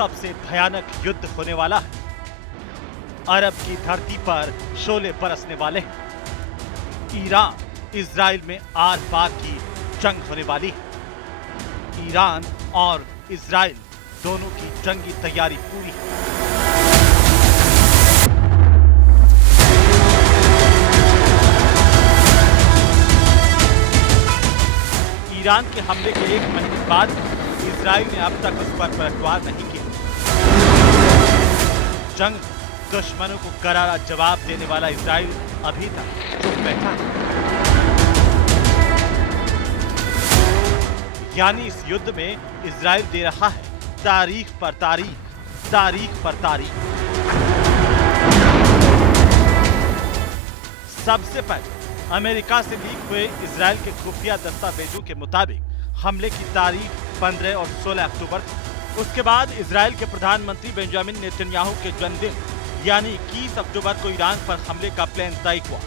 सबसे भयानक युद्ध होने वाला है। अरब की धरती पर शोले बरसने वाले हैं। ईरान इजराइल में आर पार की जंग होने वाली है। ईरान और इजराइल दोनों की जंगी तैयारी पूरी है। ईरान के हमले के एक महीने बाद इजराइल ने अब तक उस पर पलटवार नहीं किया। जंग में दुश्मनों को करारा जवाब देने वाला इजराइल अभी तक चुप बैठा है। यानी इस युद्ध में इजराइल दे रहा है तारीख पर तारीख, तारीख पर तारीख। सबसे पहले अमेरिका से लीक हुए इजराइल के खुफिया दस्तावेजों के मुताबिक हमले की तारीख 15 और 16 अक्टूबर थी। उसके बाद इजराइल के प्रधानमंत्री बेंजामिन नेतन्याहू के जन्मदिन यानी 21 अक्टूबर को ईरान पर हमले का प्लान तय हुआ।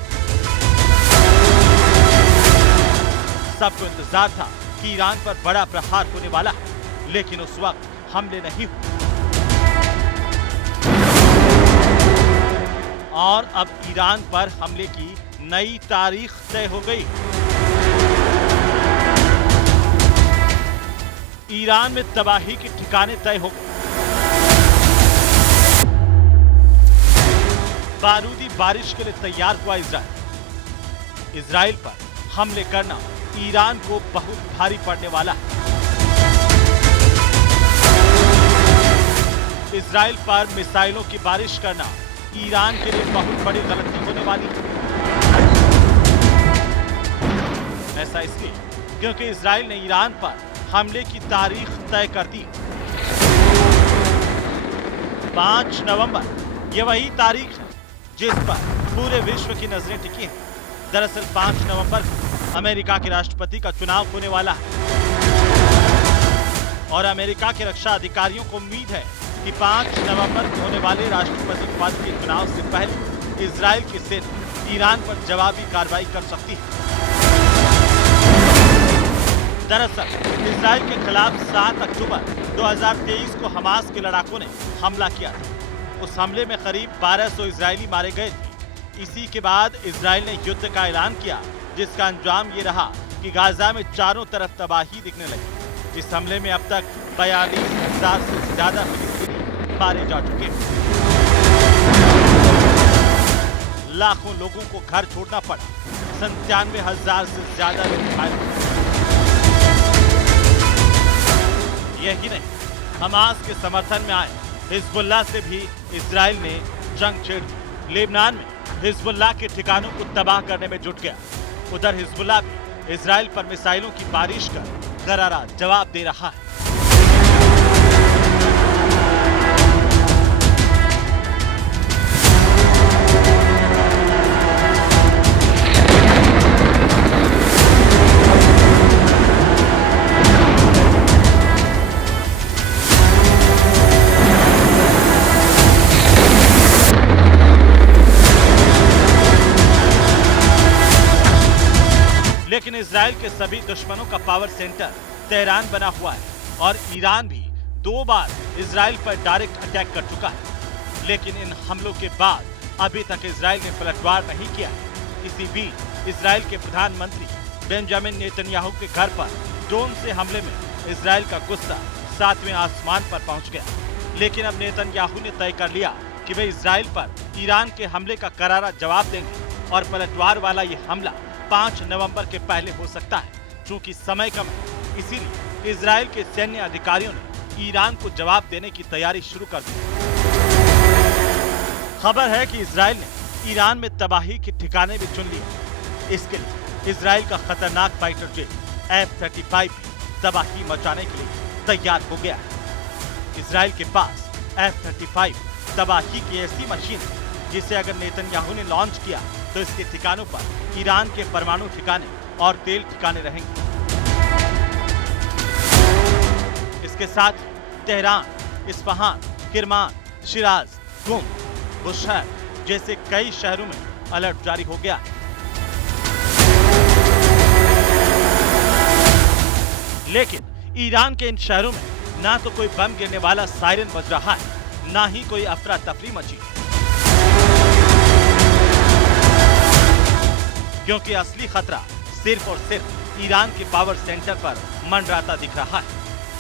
सबको इंतजार था कि ईरान पर बड़ा प्रहार होने वाला है, लेकिन उस वक्त हमले नहीं हुए। और अब ईरान पर हमले की नई तारीख तय हो गई। ईरान में तबाही के ठिकाने तय हो गए। बारूदी बारिश के लिए तैयार हुआ इजराइल। इजराइल पर हमले करना ईरान को बहुत भारी पड़ने वाला है। इजराइल पर मिसाइलों की बारिश करना ईरान के लिए बहुत बड़ी गलती होने वाली है। ऐसा इसलिए क्योंकि इजराइल ने ईरान पर हमले की तारीख तय कर दी। 5 नवंबर ये वही तारीख है जिस पर पूरे विश्व की नजरें टिकी हैं। दरअसल 5 नवंबर को अमेरिका के राष्ट्रपति का चुनाव होने वाला है और अमेरिका के रक्षा अधिकारियों को उम्मीद है कि 5 नवंबर को होने वाले राष्ट्रपति पद के चुनाव से पहले इजराइल की सेना ईरान पर जवाबी कार्रवाई कर सकती है। दरअसल इजराइल के खिलाफ 7 अक्टूबर 2023 को हमास के लड़ाकों ने हमला किया था। उस हमले में करीब 1200 इजरायली मारे गए थे। इसी के बाद इजराइल ने युद्ध का ऐलान किया, जिसका अंजाम ये रहा कि गाजा में चारों तरफ तबाही दिखने लगी। इस हमले में अब तक 42,000 से ज्यादा फिलिस्तीनी मारे जा चुके हैं। लाखों लोगों को घर छोड़ना पड़ा। 97,000 से ज्यादा लोग घायल हुए। यही नहीं, हमास के समर्थन में आए हिजबुल्लाह से भी इजराइल ने जंग छेड़ दी। लेबनान में हिजबुल्लाह के ठिकानों को तबाह करने में जुट गया। उधर हिजबुल्लाह भी इजराइल पर मिसाइलों की बारिश कर करारा जवाब दे रहा है। लेकिन इजराइल के सभी दुश्मनों का पावर सेंटर तेहरान बना हुआ है और ईरान भी 2 बार इजराइल पर डायरेक्ट अटैक कर चुका है। लेकिन इन हमलों के बाद अभी तक इजराइल ने पलटवार नहीं किया है। इसी बीच इजराइल के प्रधानमंत्री बेंजामिन नेतन्याहू के घर पर ड्रोन से हमले में इजराइल का गुस्सा 7वें आसमान पर पहुंच गया। लेकिन अब नेतन्याहू ने तय कर लिया कि वे इजराइल पर ईरान के हमले का करारा जवाब देंगे और पलटवार वाला ये हमला 5 नवंबर के पहले हो सकता है। चूंकि समय कम है, इसीलिए इजराइल के सैन्य अधिकारियों ने ईरान को जवाब देने की तैयारी शुरू कर दी। खबर है कि इजराइल ने ईरान में तबाही के ठिकाने भी चुन लिए। इसके लिए इजराइल का खतरनाक फाइटर जेट F-35 भी तबाही मचाने के लिए तैयार हो गया है। इजराइल के पास F-35 तबाही की ऐसी मशीन है जिसे अगर नेतन्याहू ने लॉन्च किया तो इसके ठिकानों पर ईरान के परमाणु ठिकाने और तेल ठिकाने रहेंगे। इसके साथ तेहरान, इस्फहान, किरमान, शिराज, गुम, बुशहर जैसे कई शहरों में अलर्ट जारी हो गया। लेकिन ईरान के इन शहरों में ना तो कोई बम गिरने वाला सायरन बज रहा है, ना ही कोई अफरा तफरी मची, क्योंकि असली खतरा सिर्फ और सिर्फ ईरान के पावर सेंटर पर मंडराता दिख रहा है,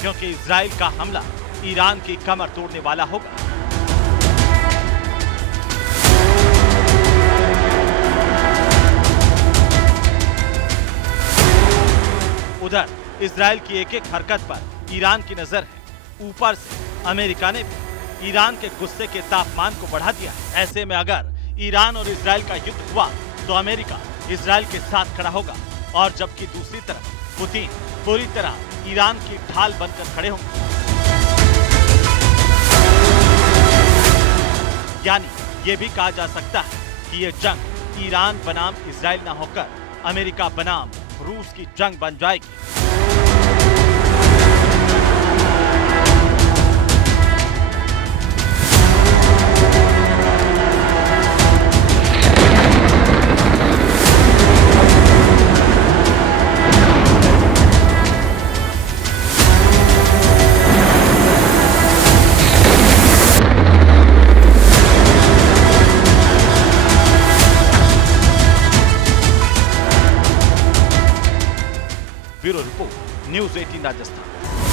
क्योंकि इजराइल का हमला ईरान की कमर तोड़ने वाला होगा। उधर इजराइल की एक एक हरकत पर ईरान की नजर है। ऊपर से अमेरिका ने भी ईरान के गुस्से के तापमान को बढ़ा दिया है। ऐसे में अगर ईरान और इजराइल का युद्ध हुआ तो अमेरिका इजराइल के साथ खड़ा होगा, और जबकि दूसरी तरफ पुतिन पूरी तरह ईरान की ढाल बनकर खड़े होंगे। यानी ये भी कहा जा सकता है कि ये जंग ईरान बनाम इजराइल न होकर अमेरिका बनाम रूस की जंग बन जाएगी। Bureau report, news 18 Rajasthan.